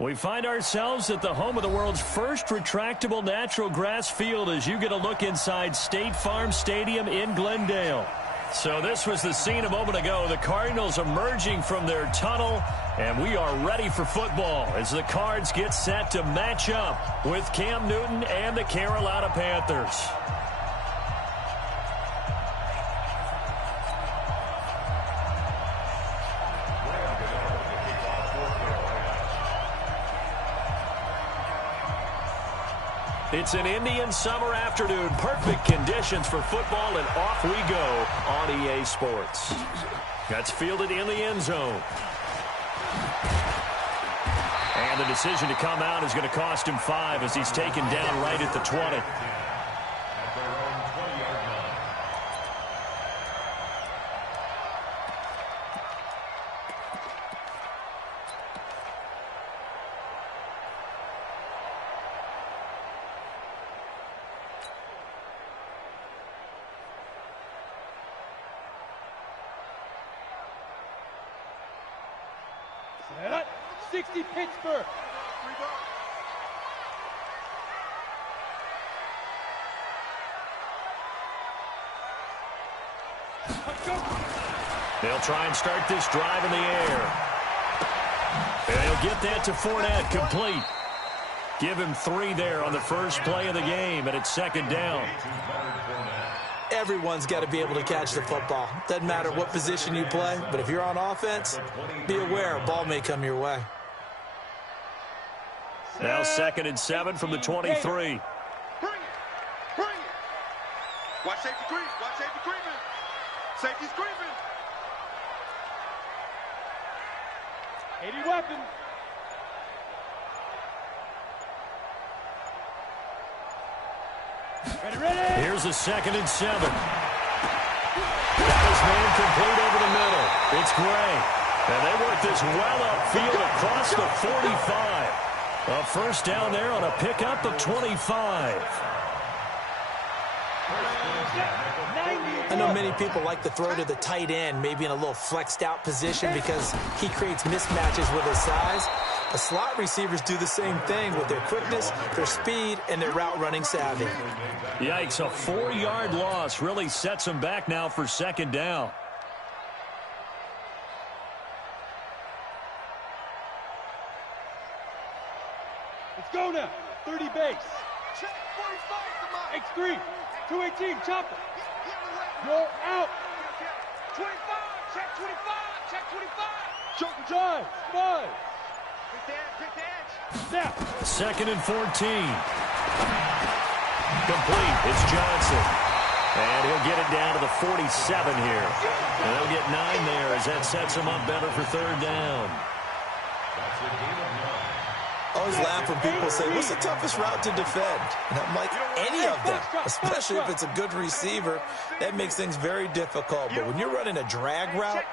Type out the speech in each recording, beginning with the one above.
We find ourselves at the home of the world's first retractable natural grass field as you get a look inside State Farm Stadium in Glendale. So this was the scene a moment ago. The Cardinals emerging from their tunnel, and we are ready for football as the Cards get set to match up with Cam Newton and the Carolina Panthers. It's an Indian summer afternoon. Perfect conditions for football, and off we go on EA Sports. That's fielded in the end zone. And the decision to come out is going to cost him 5 as he's taken down right at the 20. Set up. 60 Pittsburgh. They'll try and start this drive in the air. And he'll get that to Fournette, complete. Give him 3 there on the first play of the game, and it's second down. Everyone's got to be able to catch the football. Doesn't matter what position you play, but if you're on offense, be aware a ball may come your way. Now 2nd and 7 from the 23. Bring it. Watch safety creep. Watch safety creeping. Safety's creeping. 80 weapon. Ready. Here's a 2nd and 7. Got his man complete over the middle. It's Gray. And they work this well upfield across the 45. A first down there on a pickup of 25. I know many people like to throw to the tight end, maybe in a little flexed out position because he creates mismatches with his size. The slot receivers do the same thing with their quickness, their speed, and their route running savvy. Yikes, a 4-yard loss really sets them back now for second down. Let's go now. 30 base. X3. 218. Chopper. You're out. 25. Check 25. Check 25. Choke drive. 5. Pick the edge. Snap. 2nd and 14. Complete. It's Johnson. And he'll get it down to the 47 here. And they'll get 9 there as that sets him up better for third down. I always laugh when people say, what's the toughest route to defend? And I'm like, any of them, especially if it's a good receiver. That makes things very difficult. But when you're running a drag route,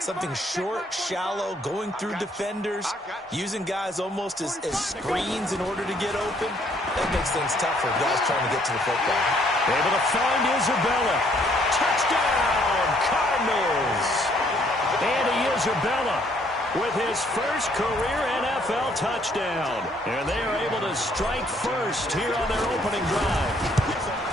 something short, shallow, going through defenders, using guys almost as screens in order to get open, that makes things tough for guys trying to get to the football. Able to find Isabella. Touchdown, Cardinals. Andy Isabella with his first career NFL touchdown. And they are able to strike first here on their opening drive.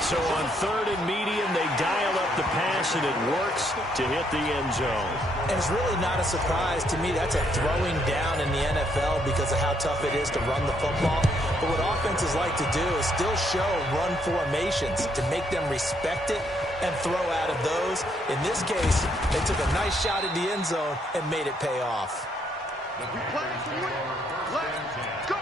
So on 3rd and medium, they dial up the pass, and it works to hit the end zone. And it's really not a surprise to me. That's a throwing down in the NFL because of how tough it is to run the football. But what offenses like to do is still show run formations to make them respect it and throw out of those. In this case, they took a nice shot at the end zone and made it pay off. We play to win. Let's go.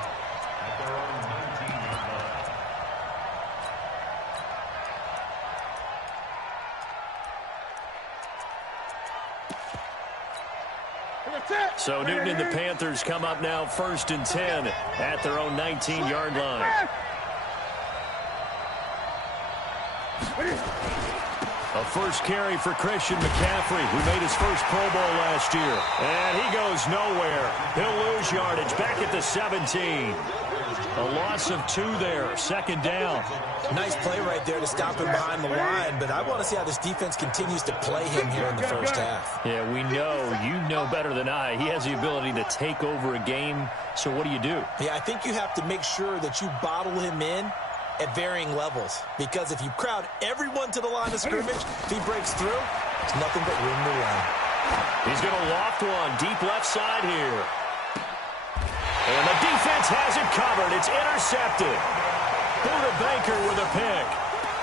So Newton and the Panthers come up now 1st and 10 at their own 19-yard line. A first carry for Christian McCaffrey, who made his first Pro Bowl last year. And he goes nowhere. He'll lose yardage back at the 17. A loss of 2 there. Second down. Nice play right there to stop him behind the line, but I want to see how this defense continues to play him here in the first half. Yeah, we know. You know better than I. He has the ability to take over a game, so what do you do? Yeah, I think you have to make sure that you bottle him in at varying levels, because if you crowd everyone to the line of scrimmage, if he breaks through, it's nothing but room to run. He's going to loft one deep left side here. And the defense has it covered. It's intercepted. Buda Baker with a pick.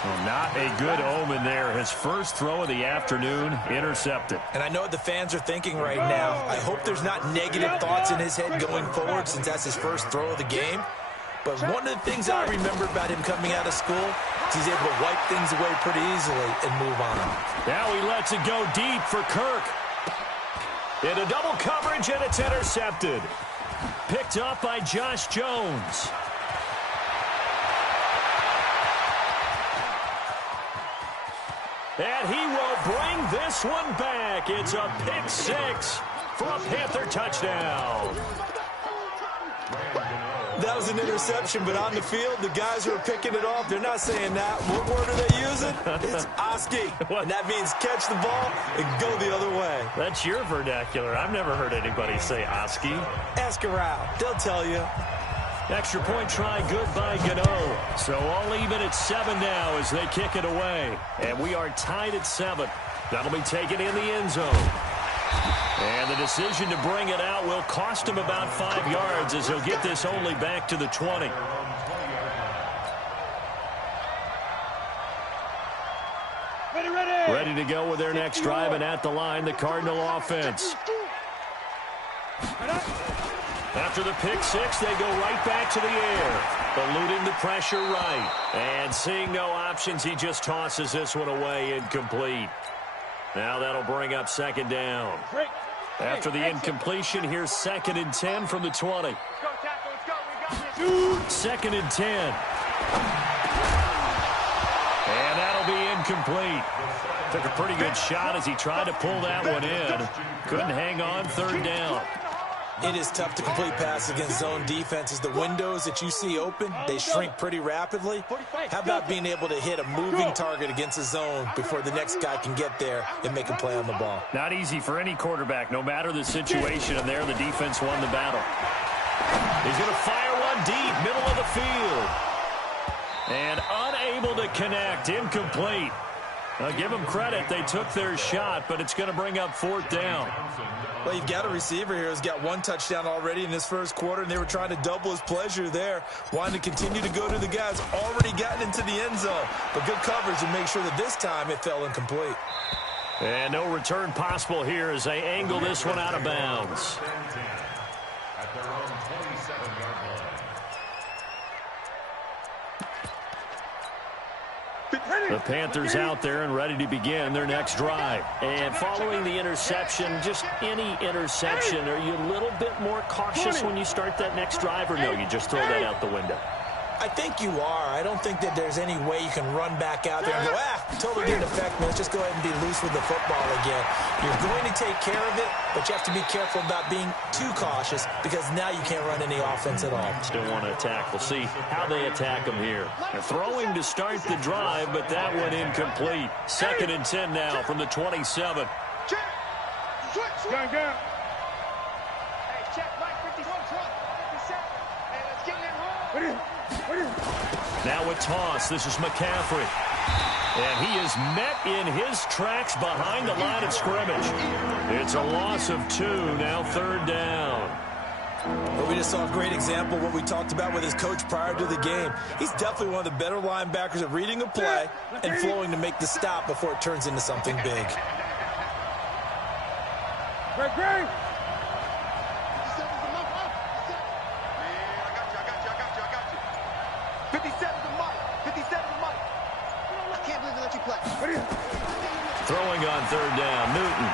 Well, not a good omen there. His first throw of the afternoon, intercepted. And I know what the fans are thinking right now. I hope there's not negative thoughts in his head going forward since that's his first throw of the game. But one of the things I remember about him coming out of school is he's able to wipe things away pretty easily and move on. Now he lets it go deep for Kirk. Into double coverage, and it's intercepted. Picked up by Josh Jones. And he will bring this one back. It's a pick 6 for a Panther touchdown. That was an interception, but on the field, the guys who are picking it off, they're not saying that. What word are they using? It's Oski. And that means catch the ball and go the other way. That's your vernacular. I've never heard anybody say Oski. Ask around. They'll tell you. Extra point try good by Gano. So all even at 7 now as they kick it away. And we are tied at 7. That'll be taken in the end zone. And the decision to bring it out will cost him about 5 yards as he'll get this only back to the 20. Ready to go with their next drive, and at the line, the Cardinal offense. After the pick 6, they go right back to the air, eluding the pressure right. And seeing no options, he just tosses this one away, incomplete. Now that'll bring up second down. After the incompletion, here's 2nd and 10 from the 20. 2nd and 10. And that'll be incomplete. Took a pretty good shot as he tried to pull that one in. Couldn't hang on, 3rd down. It is tough to complete passes against zone defenses. The windows that you see open, they shrink pretty rapidly. How about being able to hit a moving target against a zone before the next guy can get there and make a play on the ball? Not easy for any quarterback, no matter the situation, and there the defense won the battle. He's going to fire one deep, middle of the field. And unable to connect, incomplete. I'll give them credit. They took their shot, but it's going to bring up 4th down. Well, you've got a receiver here who's got 1 touchdown already in this first quarter, and they were trying to double his pleasure there, wanting to continue to go to the guys already gotten into the end zone. But good coverage to make sure that this time it fell incomplete. And no return possible here as they angle this one out of bounds. The Panthers out there and ready to begin their next drive. And following the interception, just any interception, are you a little bit more cautious when you start that next drive, or no, you just throw that out the window? I think you are. I don't think that there's any way you can run back out there and go, totally didn't affect me. Let's just go ahead and be loose with the football again. You're going to take care of it, but you have to be careful about being too cautious because now you can't run any offense at all. Still want to attack. We'll see how they attack them here. They're throwing to start the drive, but that one incomplete. 2nd and 10 now from the 27. Check. Switch. Go. Hey, check. Right, 57. Hey, let's get in home. Now a toss. This is McCaffrey. And he is met in his tracks behind the line of scrimmage. It's a loss of 2. Now 3rd down. Well, we just saw a great example of what we talked about with his coach prior to the game. He's definitely one of the better linebackers at reading a play and flowing to make the stop before it turns into something big. Great. Throwing on 3rd down, Newton.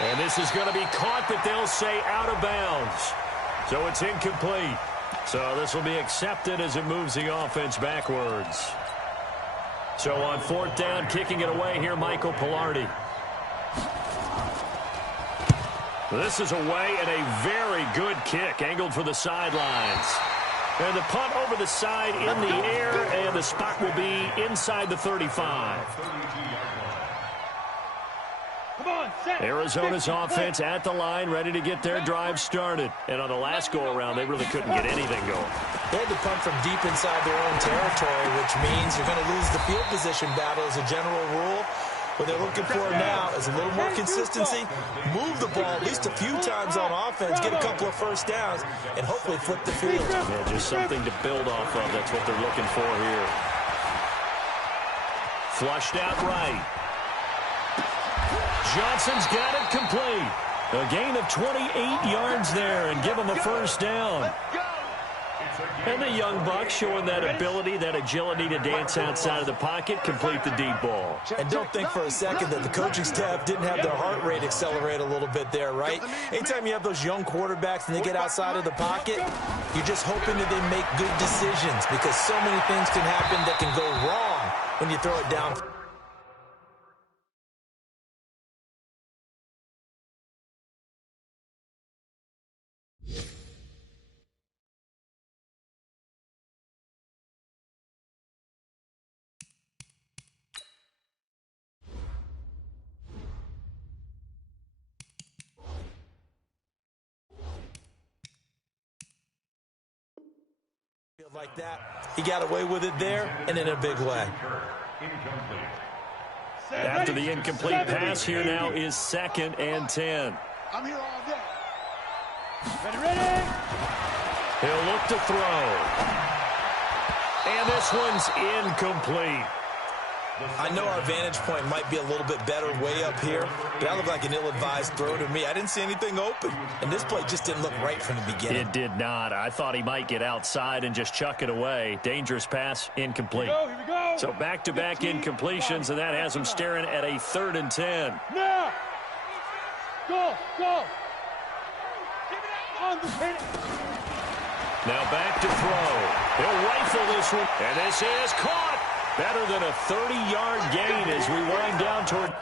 And this is going to be caught, but they'll say out of bounds. So it's incomplete. So this will be accepted as it moves the offense backwards. So on 4th down, kicking it away here, Michael Pilardi. This is away and a very good kick, angled for the sidelines. And the punt over the side in the air, and the spot will be inside the 35. Arizona's offense at the line, ready to get their drive started. And on the last go-around, they really couldn't get anything going. They had to punt from deep inside their own territory, which means you're going to lose the field position battle as a general rule. What they're looking for now is a little more consistency, move the ball at least a few times on offense, get a couple of first downs, and hopefully flip the field. Yeah, just something to build off of. That's what they're looking for here. Flushed out right. Johnson's got it complete. A gain of 28 yards there and give him a first down. And the young buck showing that ability, that agility to dance outside of the pocket, complete the deep ball. And don't think for a second that the coaching staff didn't have their heart rate accelerate a little bit there, right? Anytime you have those young quarterbacks and they get outside of the pocket, you're just hoping that they make good decisions because so many things can happen that can go wrong when you throw it down. Like that, he got away with it there and in a big way. After the incomplete pass, here now is 2nd and 10. I'm here all day. Ready? He'll look to throw. And this one's incomplete. I know our vantage point might be a little bit better way up here, but that looked like an ill-advised throw to me. I didn't see anything open, and this play just didn't look right from the beginning. It did not. I thought he might get outside and just chuck it away. Dangerous pass, incomplete. Here we go. So back-to-back incompletions, and that has him staring at a 3rd and 10. Now. Go. On the pin. Now back to throw. He'll rifle this one, and this is caught. Better than a 30-yard gain as we wind down toward...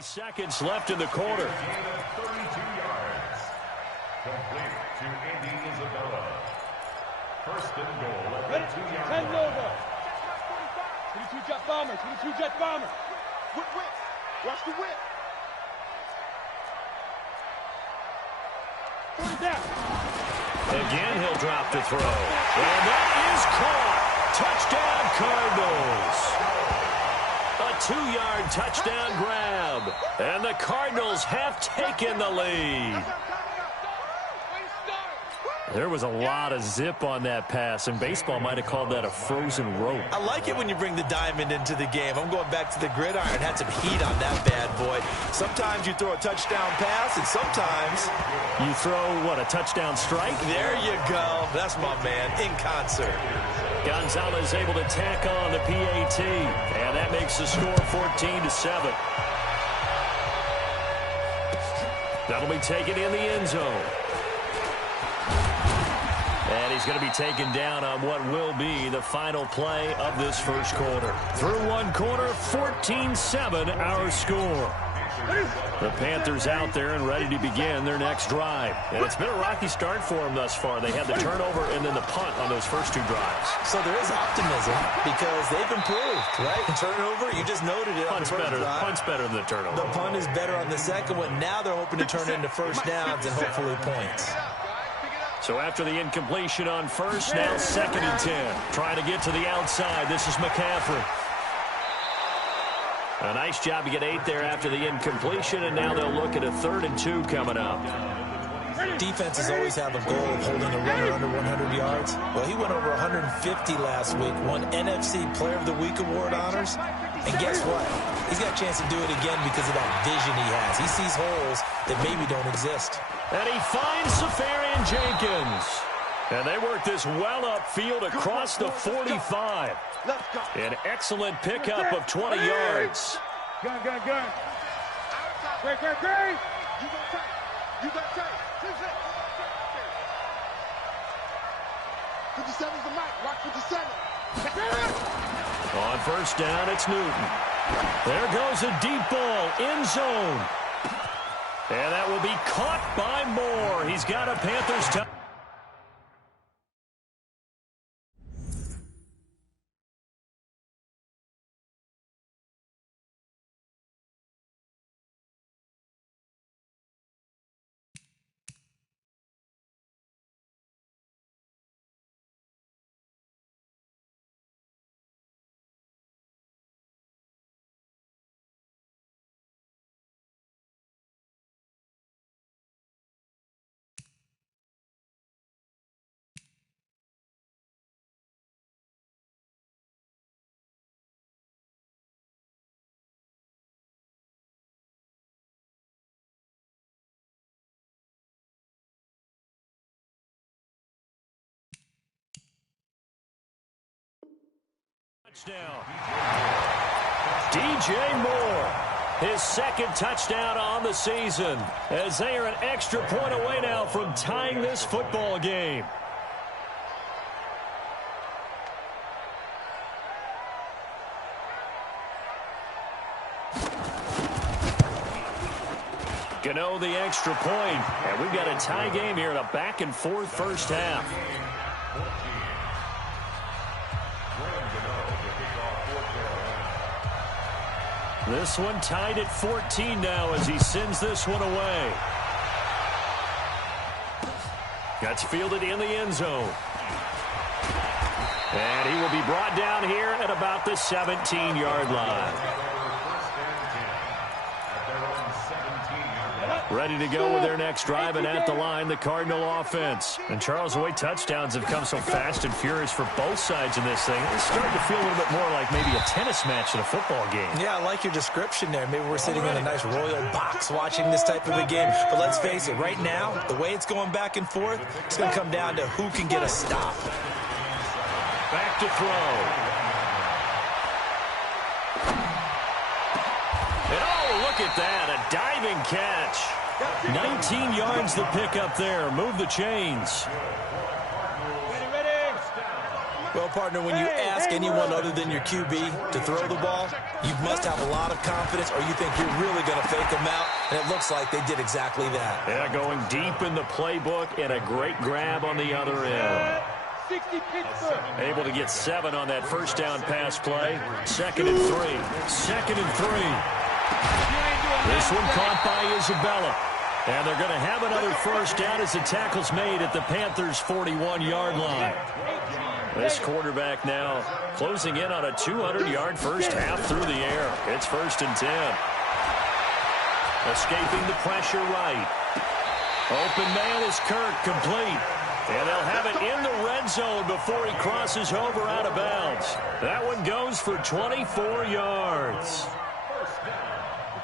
Seconds left in the quarter. 32 yards. Complete to Andy Isabella. First and goal at the 2-yard line. 10 logo. 22 jet bomber. 22 jet bomber. Whip. Watch the whip. 40 down. Again, he'll drop to throw. And that is caught. Touchdown, Cardinals. A 2-yard touchdown grab. And the Cardinals have taken the lead. There was a lot of zip on that pass, and baseball might have called that a frozen rope. I like it when you bring the diamond into the game. I'm going back to the gridiron. Had some heat on that bad boy. Sometimes you throw a touchdown pass, and sometimes you throw, what, a touchdown strike? There you go. That's my man, in concert. Gonzalez able to tack on the PAT, and that makes the score 14-7. That'll be taken in the end zone. And he's going to be taken down on what will be the final play of this first quarter. Through one quarter, 14-7 our score. The Panthers out there and ready to begin their next drive. And it's been a rocky start for them thus far. They had the turnover and then the punt on those first 2 drives. So there is optimism because they've improved, right? Turnover, you just noted it on the first drive. Punt's better than the turnover. The punt is better on the second one. Now they're hoping to turn it into first downs and hopefully points. So after the incompletion on first, now 2nd and 10. Trying to get to the outside. This is McCaffrey. A nice job to get 8 there after the incompletion, and now they'll look at a 3rd and 2 coming up. Defenses always have a goal of holding a runner under 100 yards. Well, he went over 150 last week, won NFC Player of the Week award honors. And guess what? He's got a chance to do it again because of that vision he has. He sees holes that maybe don't exist. And he finds Safarian Jenkins. And they work this well upfield across the 45. An excellent pickup of 20 yards. Gun. Great. You got tight. 57's the mic. Watch 57. On first down, it's Newton. There goes a deep ball, end zone. And that will be caught by Moore. He's got a Panthers touchdown. DJ Moore, his 2nd touchdown on the season, as they are an extra point away now from tying this football game. Gano the extra point, and we've got a tie game here in a back-and-forth first half. This one tied at 14 now as he sends this one away. That's fielded in the end zone. And he will be brought down here at about the 17-yard line. Ready to go with their next drive, and at the line, the Cardinal offense. And Charles, the way touchdowns have come so fast and furious for both sides in this thing, it's starting to feel a little bit more like maybe a tennis match than a football game. Yeah, I like your description there. Maybe we're sitting in a nice royal box watching this type of a game. But let's face it, right now, the way it's going back and forth, it's going to come down to who can get a stop. Back to throw. And oh, look at that, a diving catch. 19 yards the pickup there. Move the chains. Well, partner, when you ask anyone other than your QB to throw the ball, you must have a lot of confidence, or you think you're really going to fake them out, and it looks like they did exactly that. Yeah, going deep in the playbook, and a great grab on the other end. Able to get 7 on that first down pass play. 2nd and 3. 2nd and 3. This one caught by Isabella. And they're going to have another first down as the tackle's made at the Panthers' 41-yard line. This quarterback now closing in on a 200-yard first half through the air. It's 1st and 10. Escaping the pressure right. Open man is Kirk, complete. And they'll have it in the red zone before he crosses over out of bounds. That one goes for 24 yards.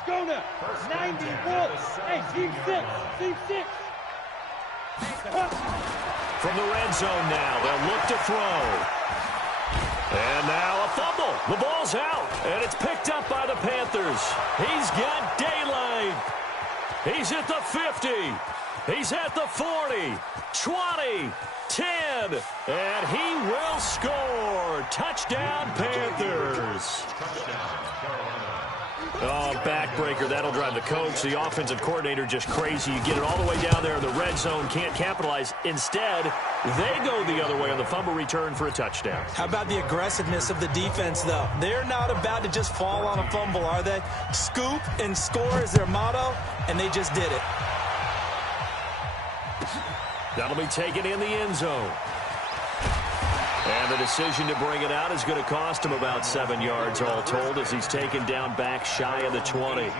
Go now. 91. Hey, team 6. Team 6. From the red zone now, they'll look to throw. And now a fumble. The ball's out, and it's picked up by the Panthers. He's got daylight. He's at the 50. He's at the 40. 20. 10. And he will score. Touchdown, Panthers. Oh, backbreaker. That'll drive the coach, the offensive coordinator, just crazy. You get it all the way down there in the red zone, can't capitalize. Instead, they go the other way on the fumble return for a touchdown. How about the aggressiveness of the defense, though? They're not about to just fall on a fumble, are they? Scoop and score is their motto, and they just did it. That'll be taken in the end zone. And the decision to bring it out is going to cost him about 7 yards all told as he's taken down back shy of the 20.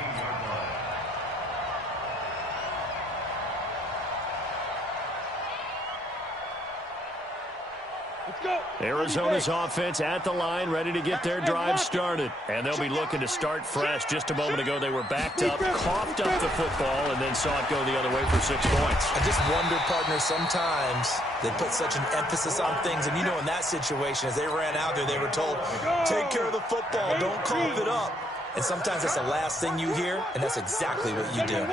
Arizona's offense at the line, ready to get their drive started. And they'll be looking to start fresh. Just a moment ago, they were backed up, coughed up the football, and then saw it go the other way for 6 points. I just wonder, partner, sometimes they put such an emphasis on things. And, you know, in that situation, as they ran out there, they were told, take care of the football, don't cough it up. And sometimes that's the last thing you hear, and that's exactly what you do.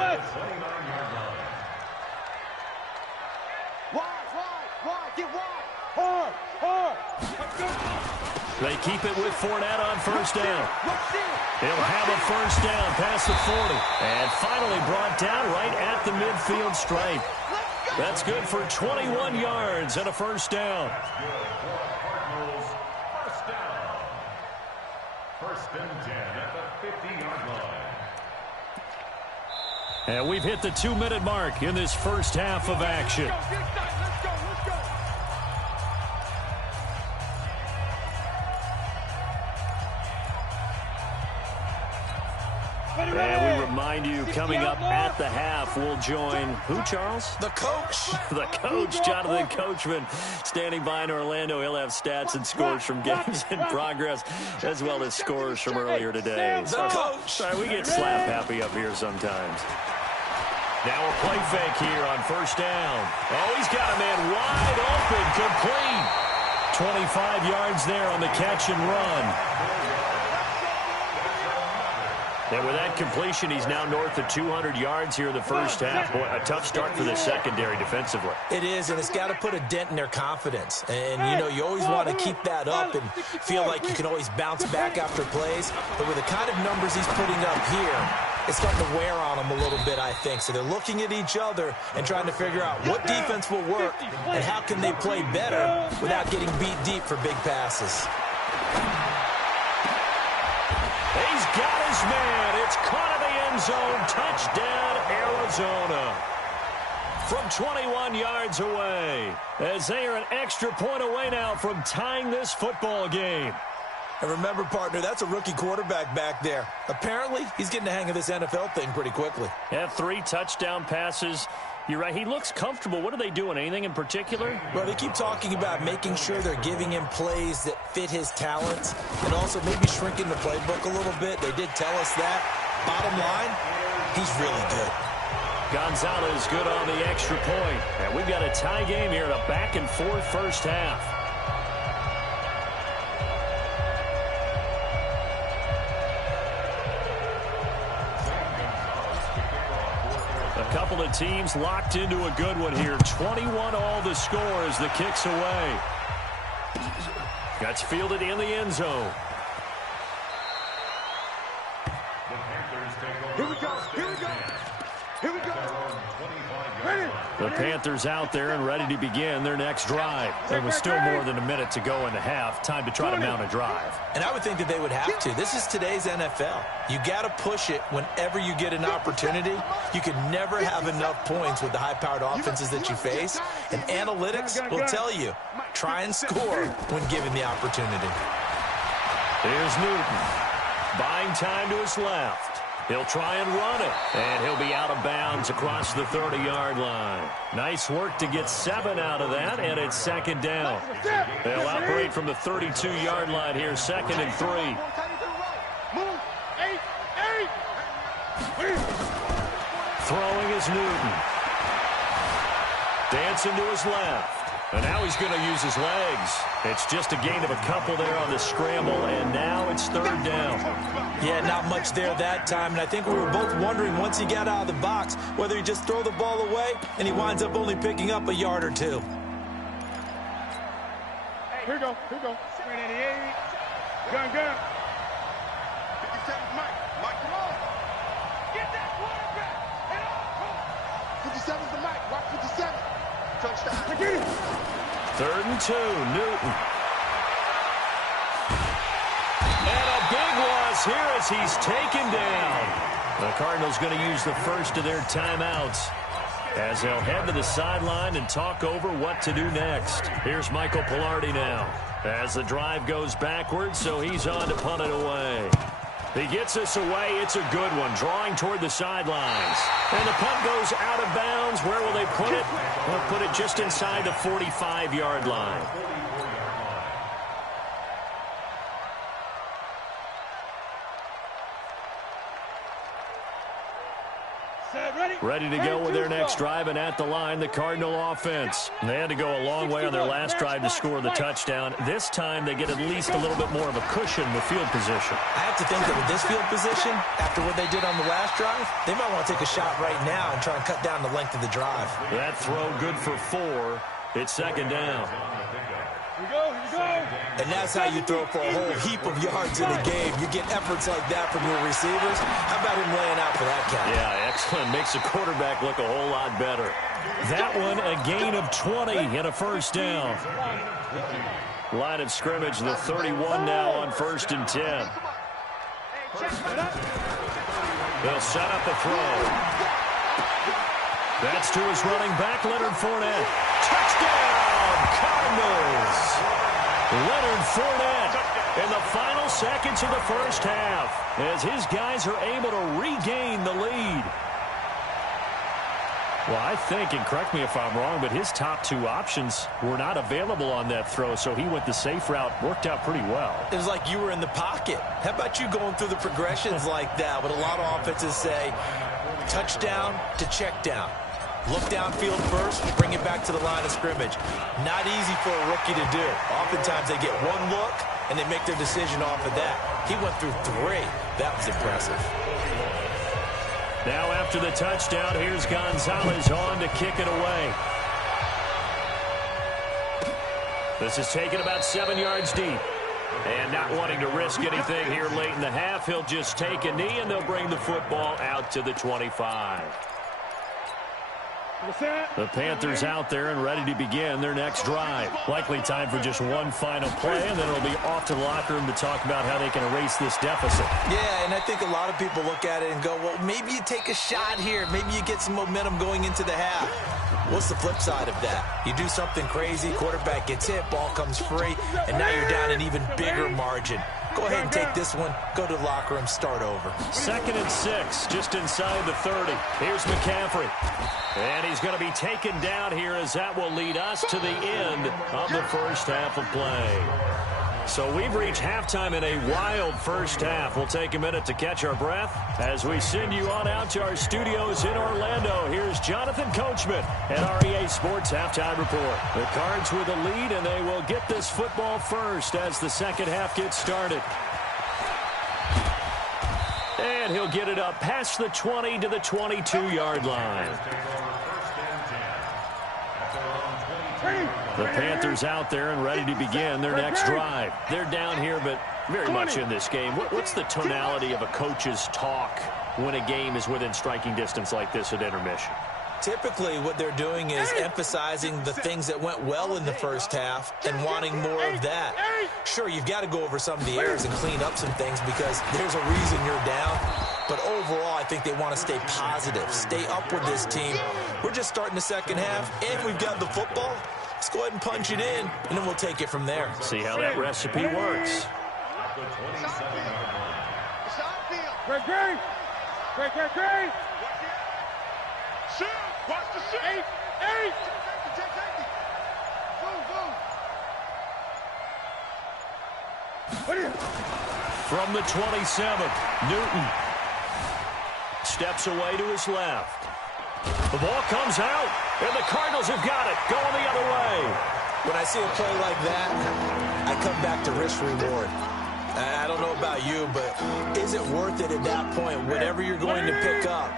They keep it with Fournette on first down. He'll have a first down past the 40. And finally brought down right at the midfield stripe. That's good for 21 yards and a first down. First and 10 at the 50-yard line. And we've hit the 2-minute mark in this first half of action. And we remind you, coming up at the half, we'll join who, Charles? The coach. The coach, Jonathan Coachman, standing by in Orlando. He'll have stats and scores from games in progress, as well as scores from earlier today. The coach. Sorry, we get slap happy up here sometimes. Now a play fake here on first down. Oh, he's got a man wide open, complete. 25 yards there on the catch and run. And with that completion, he's now north of 200 yards here in the first half. Boy, a tough start for the secondary defensively. It is, and it's got to put a dent in their confidence. And, you know, you always want to keep that up and feel like you can always bounce back after plays. But with the kind of numbers he's putting up here, it's starting to wear on them a little bit, I think. So they're looking at each other and trying to figure out what defense will work and how can they play better without getting beat deep for big passes. He's got his man. It's caught in the end zone. Touchdown, Arizona. From 21 yards away, as they are an extra point away now from tying this football game. And remember, partner, that's a rookie quarterback back there. Apparently, he's getting the hang of this NFL thing pretty quickly. Yeah, 3 touchdown passes. You're right. He looks comfortable. What are they doing? Anything in particular? Well, they keep talking about making sure they're giving him plays that fit his talents and also maybe shrinking the playbook a little bit. They did tell us that. Bottom line, he's really good. Gonzalez good on the extra point. And we've got a tie game here in a back-and-forth first half. A couple of teams locked into a good one here. 21 all the score as the kick's away. That's fielded in the end zone. Here we go. Here we go. Here we go. The Panthers out there and ready to begin their next drive. There was still more than a minute to go in the half. Time to try to mount a drive. And I would think that they would have to. This is today's NFL. You got to push it whenever you get an opportunity. You can never have enough points with the high-powered offenses that you face. And analytics will tell you, try and score when given the opportunity. Here's Newton. Buying time to his left. He'll try and run it, and he'll be out of bounds across the 30-yard line. Nice work to get 7 out of that, and it's second down. They'll operate from the 32-yard line here, 2nd and 3. Throwing is Newton. Dancing to his left. And now he's going to use his legs. It's just a gain of a couple there on the scramble, and now it's 3rd down. Yeah, not much there that time, and I think we were both wondering once he got out of the box whether he just throw the ball away and he winds up only picking up a yard or 2. Here we go. Here we go. 88. Gun. 57 Mike. Mike, come on. Get that quarterback. And on. 57's the Mike. Watch 57. Touchdown. 3rd and 2, Newton. And a big loss here as he's taken down. The Cardinals going to use the first of their timeouts. as they'll head to the sideline and talk over what to do next. Here's Michael Pilardi now as the drive goes backwards, so he's on to punt it away. He gets us away. It's a good one, drawing toward the sidelines. And the punt goes out of bounds. Where will they put it? They'll put it just inside the 45-yard line. Ready to go with their next drive, and at the line, the Cardinal offense. They had to go a long way on their last drive to score the touchdown. This time, they get at least a little bit more of a cushion with field position. I have to think that with this field position, after what they did on the last drive, they might want to take a shot right now and try and cut down the length of the drive. That throw good for 4. It's second down. Here we go, here we go. And that's how you throw for a whole heap of yards in a game. You get efforts like that from your receivers. How about him laying out for that catch? Yeah, excellent. Makes the quarterback look a whole lot better. That one, a gain of 20 and a first down. Line of scrimmage, the 31 now on 1st and 10. They'll set up a throw. That's to his running back, Leonard Fournette. Touchdown, Cardinals! Leonard Fournette in the final seconds of the first half as his guys are able to regain the lead. Well, I think, and correct me if I'm wrong, but his top 2 options were not available on that throw, so he went the safe route. Worked out pretty well. It was like you were in the pocket. How about you going through the progressions like that? What a lot of offenses say, touchdown to check down. Look downfield first, bring it back to the line of scrimmage. Not easy for a rookie to do. Oftentimes they get one look, and they make their decision off of that. He went through 3. That was impressive. Now after the touchdown, here's Gonzalez on to kick it away. This is taken about 7 yards deep. And not wanting to risk anything here late in the half, he'll just take a knee, and they'll bring the football out to the 25. The Panthers out there and ready to begin their next drive. Likely time for just one final play, and then it'll be off to the locker room to talk about how they can erase this deficit. Yeah, and I think a lot of people look at it and go, well, maybe you take a shot here. Maybe you get some momentum going into the half. What's the flip side of that? You do something crazy, quarterback gets hit, ball comes free, and now you're down an even bigger margin. Go ahead and take this one, go to the locker room, start over. 2nd and 6, just inside the 30. Here's McCaffrey. And he's going to be taken down here as that will lead us to the end of the first half of play. So we've reached halftime in a wild first half. We'll take a minute to catch our breath as we send you on out to our studios in Orlando. Here's Jonathan Coachman at REA Sports Halftime Report. The Cards with a lead, and they will get this football first as the second half gets started. And he'll get it up past the 20 to the 22-yard line. The Panthers out there and ready to begin their next drive. They're down here, but very much in this game. What's the tonality of a coach's talk when a game is within striking distance like this at intermission? Typically, what they're doing is emphasizing the things that went well in the first half and wanting more of that. Sure, you've got to go over some of the errors and clean up some things because there's a reason you're down. But overall, I think they want to stay positive, stay up with this team. We're just starting the second half, and we've got the football. Let's go ahead and punch it in, and then we'll take it from there. See how that recipe works. Great. Shoot! Watch the shoot! 8! From the 27, Newton steps away to his left. The ball comes out, and the Cardinals have got it, going the other way. When I see a play like that, I come back to risk-reward. I don't know about you, but is it worth it at that point, whatever you're going to pick up,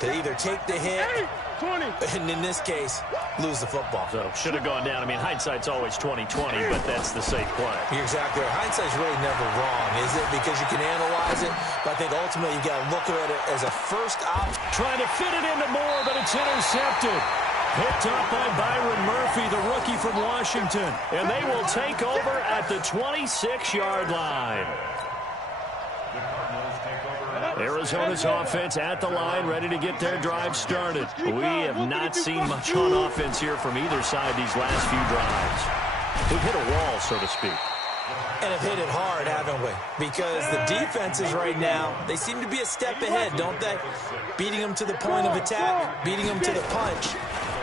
to either take the hit, and in this case, lose the football? So, should have gone down. I mean, hindsight's always 20/20, but that's the safe play. You're exactly right. Hindsight's really never wrong, is it? Because you can analyze it, but I think ultimately you got to look at it as a first option. Trying to fit it into Moore, but it's intercepted. Picked up by Byron Murphy, the rookie from Washington. And they will take over at the 26-yard line. The Cardinals take over Arizona's offense at the line, ready to get their drive started. We have not seen much on offense here from either side these last few drives. We've hit a wall, so to speak. And have hit it hard, haven't we? Because the defenses right now, they seem to be a step ahead, don't they? Beating them to the point of attack, beating them to the punch.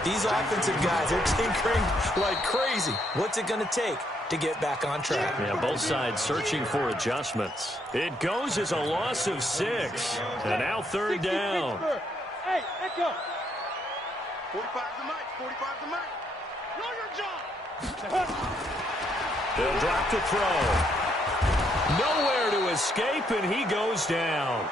These offensive guys are tinkering like crazy. What's it going to take to get back on track? Yeah, both sides searching for adjustments. It goes as a loss of 6. And now third down. Hey, Echo. 45 the mic, 45 the mic. Know your job. They'll drop the throw. Nowhere to escape, and he goes down.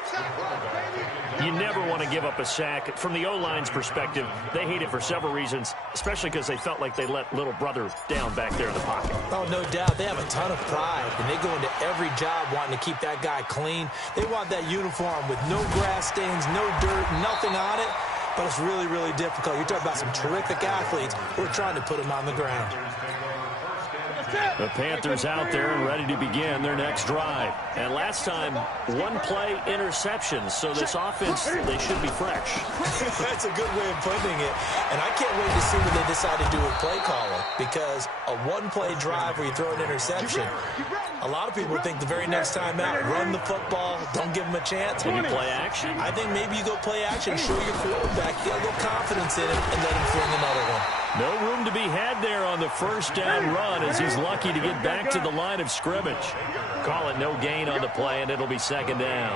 You never want to give up a sack. From the O-line's perspective, they hate it for several reasons, especially because they felt like they let little brother down back there in the pocket. Oh, no doubt. They have a ton of pride, and they go into every job wanting to keep that guy clean. They want that uniform with no grass stains, no dirt, nothing on it, but it's really, really difficult. You're talking about some terrific athletes who are trying to put him on the ground. The Panthers out there and ready to begin their next drive. And last time, one-play interceptions. So this offense, they should be fresh. That's a good way of putting it. And I can't wait to see what they decide to do with play calling. Because a one-play drive where you throw an interception, a lot of people think the very next time out, run the football, don't give them a chance. Can you play action? I think maybe you go play action, show your quarterback, get a little confidence in him, and let him fling another one. No room to be had there on the first down run as he's lucky to get back to the line of scrimmage. Call it no gain on the play, and it'll be second down.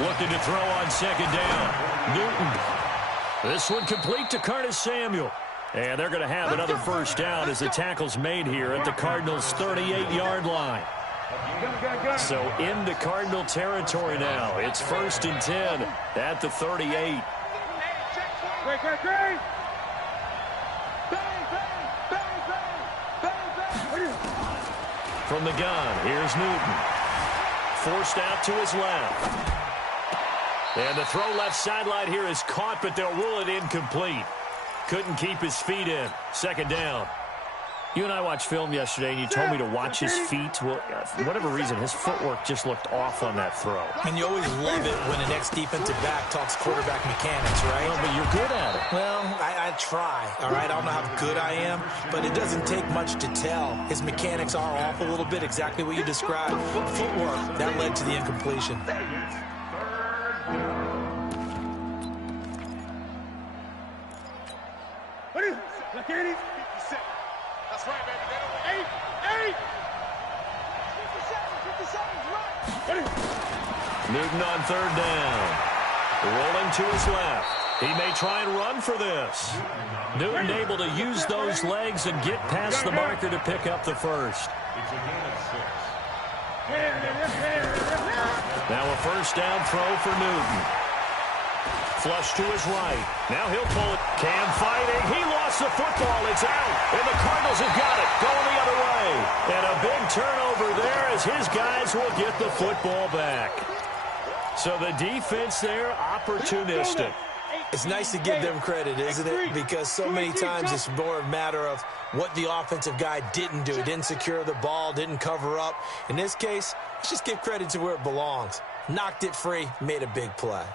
Looking to throw on second down. Newton. This one complete to Curtis Samuel. And they're going to have another first down as the tackle's made here at the Cardinals' 38-yard line. So into Cardinal territory now. It's 1st and 10 at the 38. Great. From the gun, here's Newton. Forced out to his left. And the throw left sideline here is caught, but they'll rule it incomplete. Couldn't keep his feet in. Second down. You and I watched film yesterday, and you told me to watch his feet. Well, for whatever reason, his footwork just looked off on that throw. And you always love it when an ex-defensive back talks quarterback mechanics, right? Well, but you're good at it. Well, I try, all right? I don't know how good I am, but it doesn't take much to tell. His mechanics are off a little bit, exactly what you described. Footwork, that led to the incompletion. Look at it. 57. That's right, baby. They don't 8. 57, right. Newton on third down. Rolling to his left. He may try and run for this. Newton able to use those legs and get past the marker to pick up the first. Now a first down throw for Newton. Flush to his right. Now he'll pull it. Cam fighting. He lost the football. It's out. And the Cardinals have got it. Going the other way. And a big turnover there as his guys will get the football back. So the defense there, opportunistic. It's nice to give them credit, isn't it? Because so many times it's more a matter of what the offensive guy didn't do. He didn't secure the ball, didn't cover up. In this case, let's just give credit to where it belongs. Knocked it free, made a big play.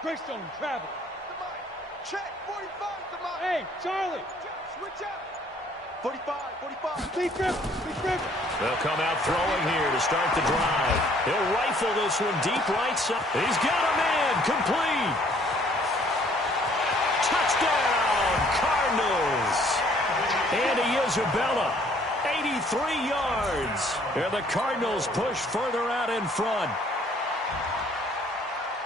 Greystone travel. Check, 45, Hey, Charlie. switch out. 45. Be trip. They'll come out throwing here to start the drive. He'll rifle this one deep right side. He's got a man. Complete. Touchdown, Cardinals. Andy Isabella, 83 yards. And the Cardinals push further out in front.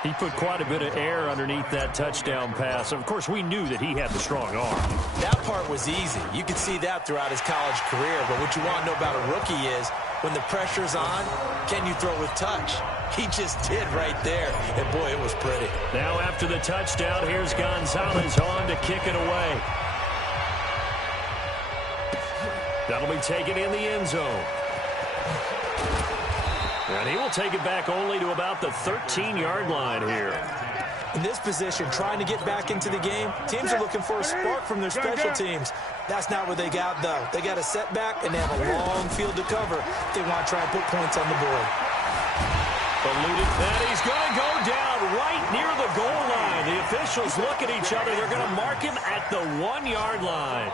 He put quite a bit of air underneath that touchdown pass. Of course, we knew that he had the strong arm. That part was easy. You could see that throughout his college career. But what you want to know about a rookie is when the pressure's on, can you throw with touch? He just did right there. And, boy, it was pretty. Now after the touchdown, here's Gonzalez on to kick it away. That'll be taken in the end zone. And he will take it back only to about the 13-yard line here. In this position, trying to get back into the game, teams are looking for a spark from their special teams. That's not what they got, though. They got a setback, and they have a long field to cover. They want to try and put points on the board. Eluded that. He's going to go down right near the goal line. The officials look at each other. They're going to mark him at the 1-yard line.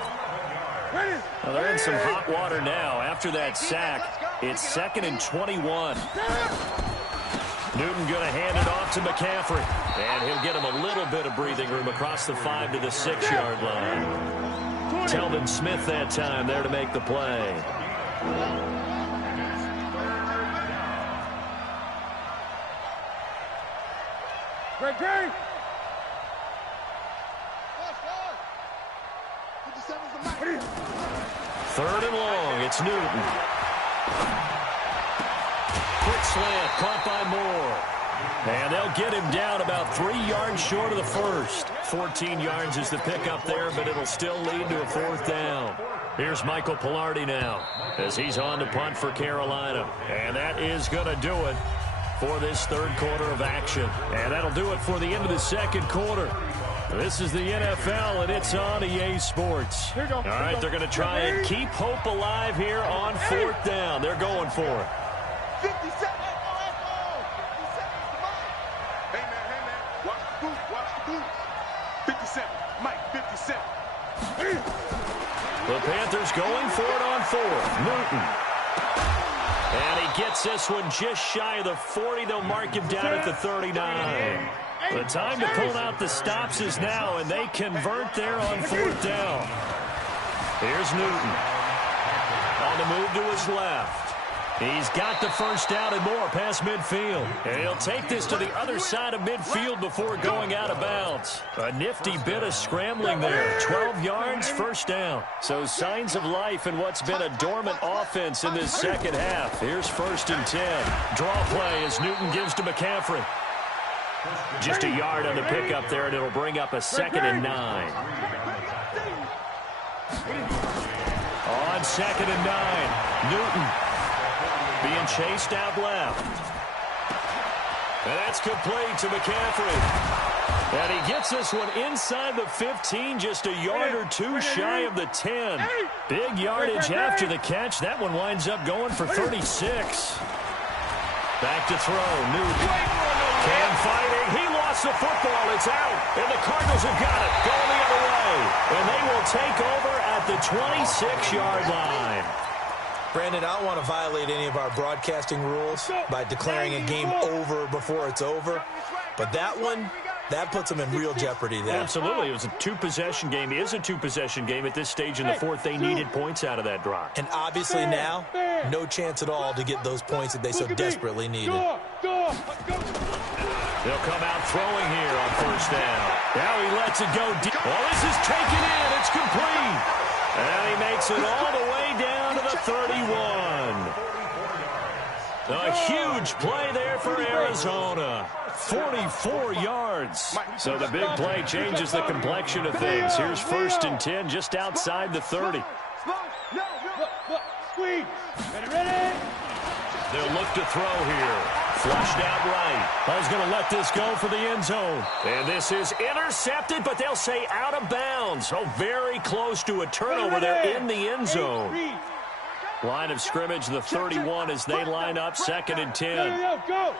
Well, they're in some hot water now. After that sack, it's 2nd and 21. Newton going to hand it off to McCaffrey. And he'll get him a little bit of breathing room across the 5 to the 6-yard line. Telvin Smith that time there to make the play. Great. 3rd and long. It's Newton. Quick slant caught by Moore. And they'll get him down about 3 yards short of the first. 14 yards is the pickup there, but it'll still lead to a 4th down. Here's Michael Pilardi now as he's on to punt for Carolina. And that is going to do it for this 3rd quarter of action. And that'll do it for the end of the 2nd quarter. This is the NFL, and it's on EA Sports. All right, they're going to try and keep hope alive here on 4th down. They're going for it. 50 seconds. Hey, man. Watch the boot. 57. Mike, 57. The Panthers going for it on 4th. Newton. And he gets this one just shy of the 40. They'll mark him down at the 39. The time to pull out the stops is now, and they convert there on 4th down. Here's Newton. On the move to his left. He's got the 1st down and more past midfield. And he'll take this to the other side of midfield before going out of bounds. A nifty bit of scrambling there. 12 yards, 1st down. So signs of life in what's been a dormant offense in this 2nd half. Here's 1st and 10. Draw play as Newton gives to McCaffrey. Just a yard on the pickup there, and it'll bring up a 2nd and 9. On 2nd and 9, Newton being chased out left. And that's complete to McCaffrey. And he gets this one inside the 15, just a yard or 2 shy of the 10. Big yardage after the catch. That one winds up going for 36. Back to throw, Newton. Cam fighting. He lost the football. It's out. And the Cardinals have got it. Going the other way. And they will take over at the 26-yard line. Brandon, I don't want to violate any of our broadcasting rules by declaring a game over before it's over. But that one, that puts them in real jeopardy there. Absolutely. It was a 2-possession game. It is a 2-possession game at this stage in the 4th. They needed points out of that drive. And obviously now, no chance at all to get those points that they so desperately needed. They'll come out throwing here on 1st down. Now he lets it go deep. Well, this is taken in. It's complete. And he makes it all the way down to the 31. A huge play there for Arizona. 44 yards. So the big play changes the complexion of things. Here's 1st and 10 just outside the 30. Squeeze. Ready? They'll look to throw here. Flushed out right. I was going to let this go for the end zone. And this is intercepted, but they'll say out of bounds. Oh, very close to a turnover there in the end zone. Line of scrimmage, the 31 as they line up 2nd and 10. Go.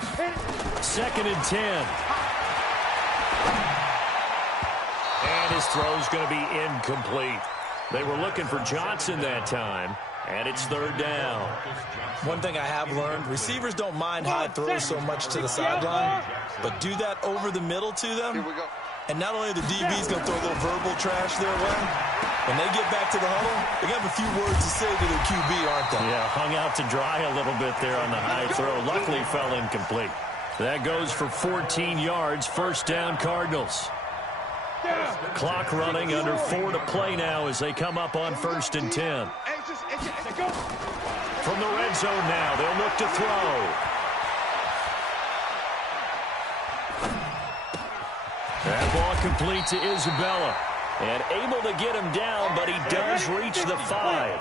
2nd and 10. And his throw's going to be incomplete. They were looking for Johnson that time, and it's 3rd down. One thing I have learned, receivers don't mind high throws so much to the sideline, but do that over the middle to them. And not only are the DBs going to throw a little verbal trash their way, when they get back to the huddle, they're going to have a few words to say to their QB, aren't they? Yeah, hung out to dry a little bit there on the high throw. Luckily fell incomplete. That goes for 14 yards, 1st down Cardinals. Clock running, under 4 to play now as they come up on 1st and 10. From the red zone now, they'll look to throw. That ball complete to Isabella. And able to get him down, but he does reach the 5.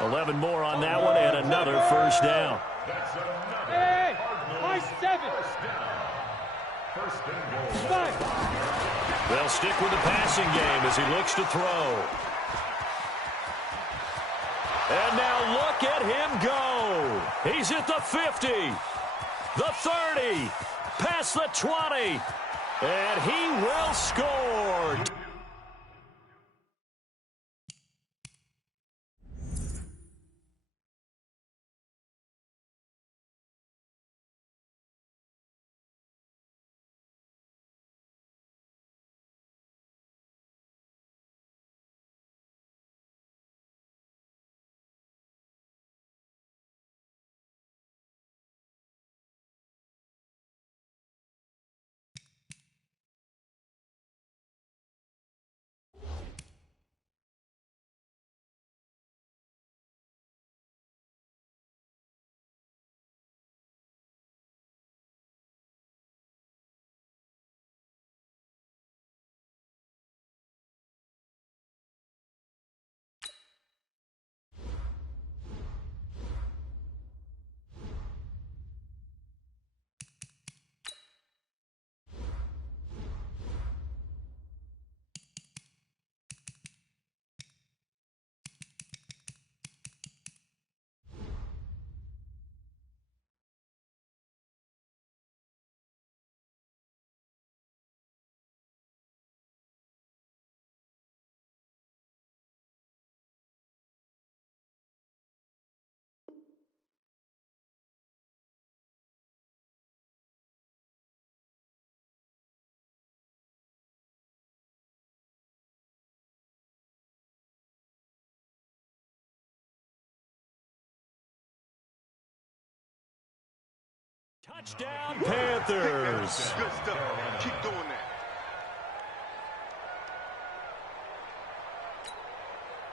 11 more on that one and another first down. That's another. Hey, high 7. First and goal. 5. They'll stick with the passing game as he looks to throw. And now look at him go. He's at the 50, the 30, past the 20, and he will score. Touchdown, Panthers. Good stuff. Keep doing that.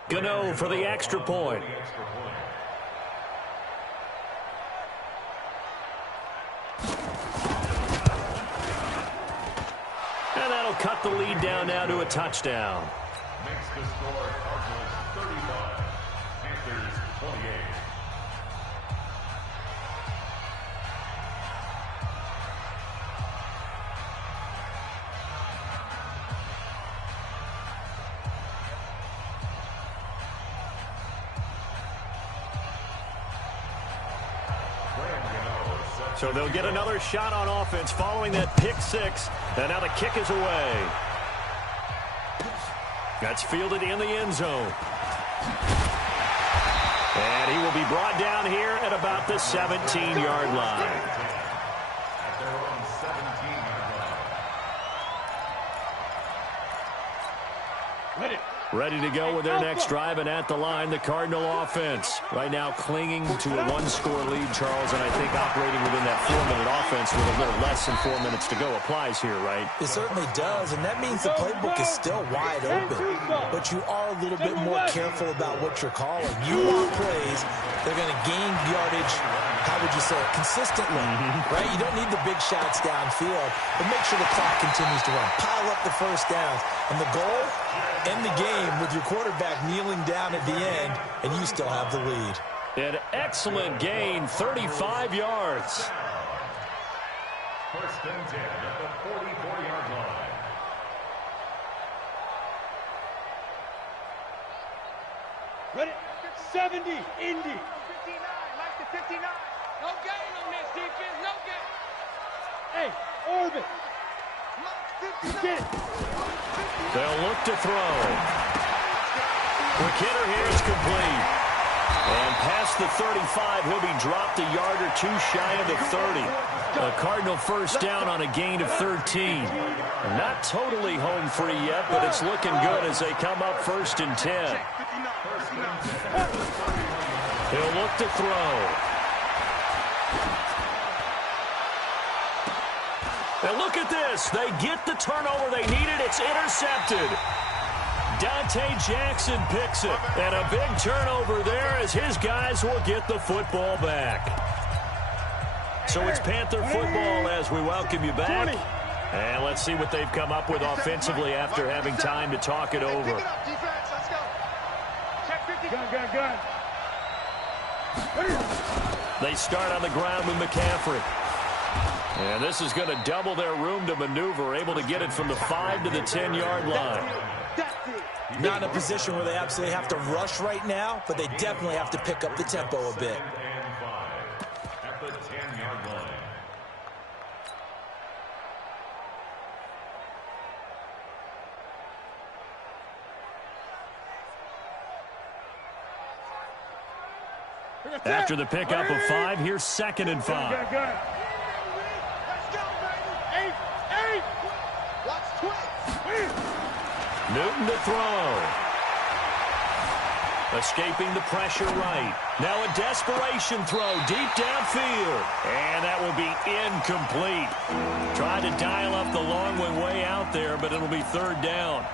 Gano for the extra point. And that'll cut the lead down now to a touchdown. Makes the score Cardinals 35, Panthers 28. So they'll get another shot on offense following that pick six. And now the kick is away. That's fielded in the end zone. And he will be brought down here at about the 17-yard line. At their own 17-yard line. Ready. Ready to go with their next drive, and at the line, the Cardinal offense. Right now clinging to a one-score lead, Charles, and I think operating within that 4-minute offense with a little less than 4 minutes to go applies here, right? It certainly does, and that means the playbook is still wide open. But you are a little bit more careful about what you're calling. You want plays, they're going to gain yardage, how would you say it, consistently, right? You don't need the big shots downfield, but make sure the clock continues to run. Pile up the first downs, and the goal, end the game with your quarterback kneeling down at the end, and you still have the lead. An excellent gain, 35 yards. First and 10 at the 44-yard line. Ready. 70. Indy. 59. Mike to 59. No gain on this defense. No gain. Hey, Orbit. Get it. They'll look to throw. Quick hitter here is complete. And past the 35, he'll be dropped a yard or two shy of the 30. A Cardinal first down on a gain of 13. Not totally home free yet, but it's looking good as they come up first and 10. He'll look to throw. And look at this. They get the turnover they needed. It's intercepted. Dante Jackson picks it. And a big turnover there as his guys will get the football back. So it's Panther football as we welcome you back. And let's see what they've come up with offensively after having time to talk it over. Gun. They start on the ground with McCaffrey. And this is going to double their room to maneuver, able to get it from the 5 to the 10-yard line. Not in a position where they absolutely have to rush right now, but they definitely have to pick up the tempo a bit. At the 10-yard line. After the pickup of 5, here's 2nd and 5. Let's go, baby. 8. Watch twitch. Newton to throw. Escaping the pressure right. Now a desperation throw deep downfield. And that will be incomplete. Tried to dial up the long way out there, but it'll be 3rd down.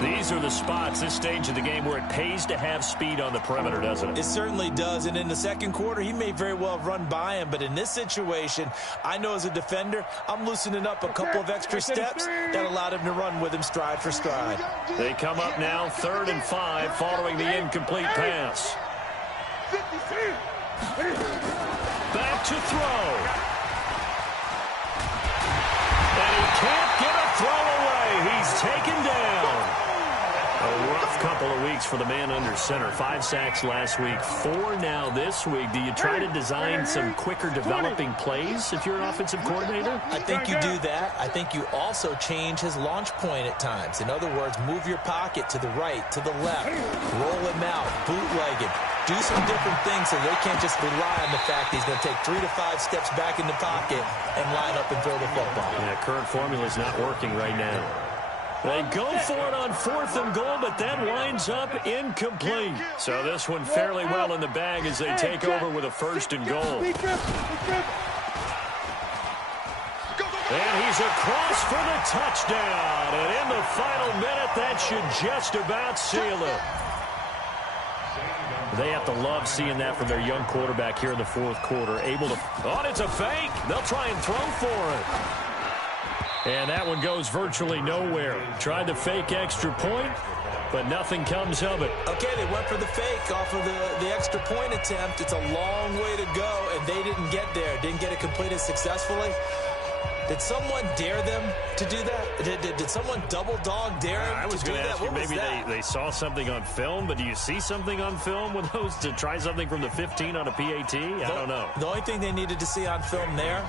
These are the spots, this stage of the game, where it pays to have speed on the perimeter, doesn't it? It certainly does, and in the second quarter, he may very well have run by him, but in this situation, I know as a defender, I'm loosening up a couple of extra steps that allowed him to run with him stride for stride. They come up now 3rd and 5 following the incomplete pass. Back to throw. And he can't get a throw away. He's taken down. A rough couple of weeks for the man under center. 5 sacks last week, 4 now this week. Do you try to design some quicker developing plays if you're an offensive coordinator? I think you do that. I think you also change his launch point at times. In other words, move your pocket to the right, to the left, roll him out, bootleg him. Do some different things so they can't just rely on the fact that he's going to take 3 to 5 steps back in the pocket and line up and throw the football. Yeah, current formula is not working right now. They go for it on 4th and goal, but that winds up incomplete. So this one fairly well in the bag as they take over with a 1st and goal. And he's across for the touchdown. And in the final minute, that should just about seal it. They have to love seeing that from their young quarterback here in the 4th quarter. Able to... Oh, it's a fake. They'll try and throw for it. And that one goes virtually nowhere. Tried to fake extra point, but nothing comes of it. Okay, they went for the fake off of the extra point attempt. It's a long way to go, and they didn't get there. Didn't get it completed successfully. Did someone dare them to do that? Did someone double dog dare him I was to do going to that? ask you, maybe they saw something on film, but do you see something on film with those to try something from the 15 on a PAT? I don't know. The only thing they needed to see on film there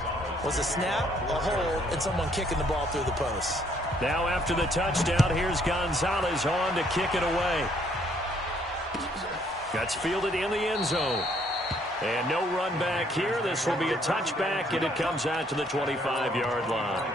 was a snap, a hold, and someone kicking the ball through the post. Now after the touchdown, here's Gonzalez on to kick it away. That's fielded in the end zone. And no run back here. This will be a touchback, and it comes out to the 25-yard line.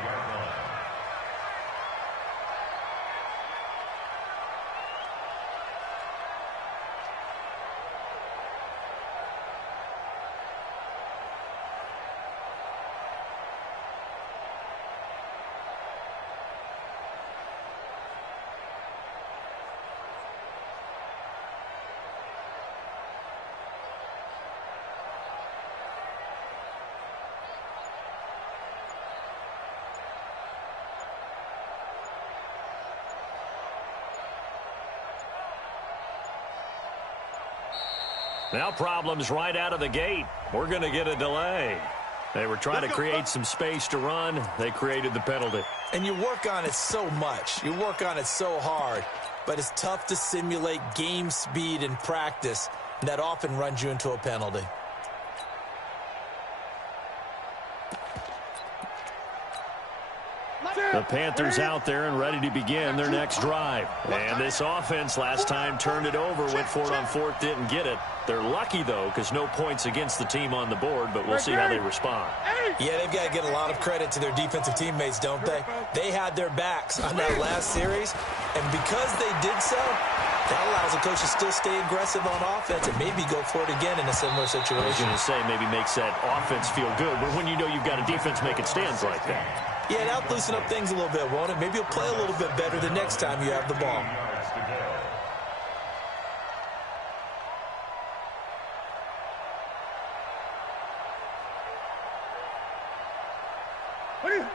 Now problems right out of the gate. We're going to get a delay. They were trying to create some space to run. They created the penalty. And you work on it so much. You work on it so hard. But it's tough to simulate game speed in practice. And that often runs you into a penalty. The Panthers out there and ready to begin their next drive. And this offense last time turned it over, went for it on 4th, didn't get it. They're lucky, though, because no points against the team on the board, but we'll see how they respond. Yeah, they've got to get a lot of credit to their defensive teammates, don't they? They had their backs on that last series, and because they did so, that allows the coach to still stay aggressive on offense and maybe go for it again in a similar situation. I was going to say maybe makes that offense feel good, but when you know you've got a defense making stands like that. Yeah, that'll loosen up things a little bit, won't it? Maybe you'll play a little bit better the next time you have the ball.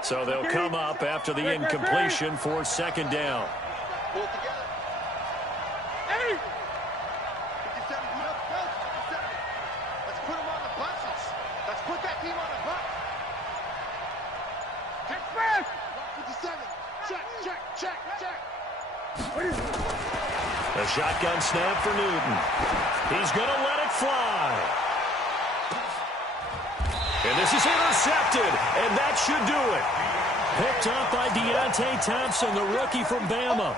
So they'll come up after the incompletion for 2nd down. Pull it together. 57, let's A shotgun snap for Newton. He's going to let it fly. And this is intercepted, and that should do it. Picked up by Deontay Thompson, the rookie from Bama.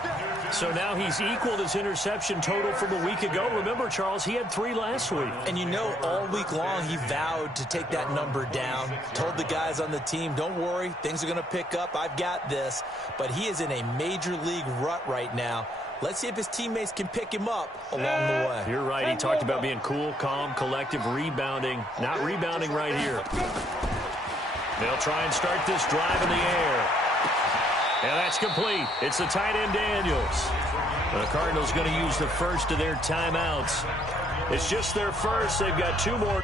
So now he's equaled his interception total from a week ago. Remember, Charles, he had 3 last week. And you know, all week long he vowed to take that number down. Told the guys on the team, don't worry, things are going to pick up. I've got this. But he is in a major league rut right now. Let's see if his teammates can pick him up along the way. You're right. He talked about being cool, calm, collective, rebounding. Not rebounding right here. They'll try and start this drive in the air. And that's complete. It's the tight end, Daniels. The Cardinals going to use the first of their timeouts. It's just their first. They've got 2 more.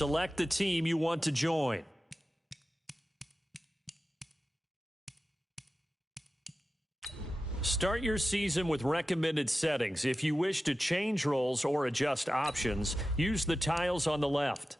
select the team you want to join. Start your season with recommended settings. If you wish to change roles or adjust options, use the tiles on the left.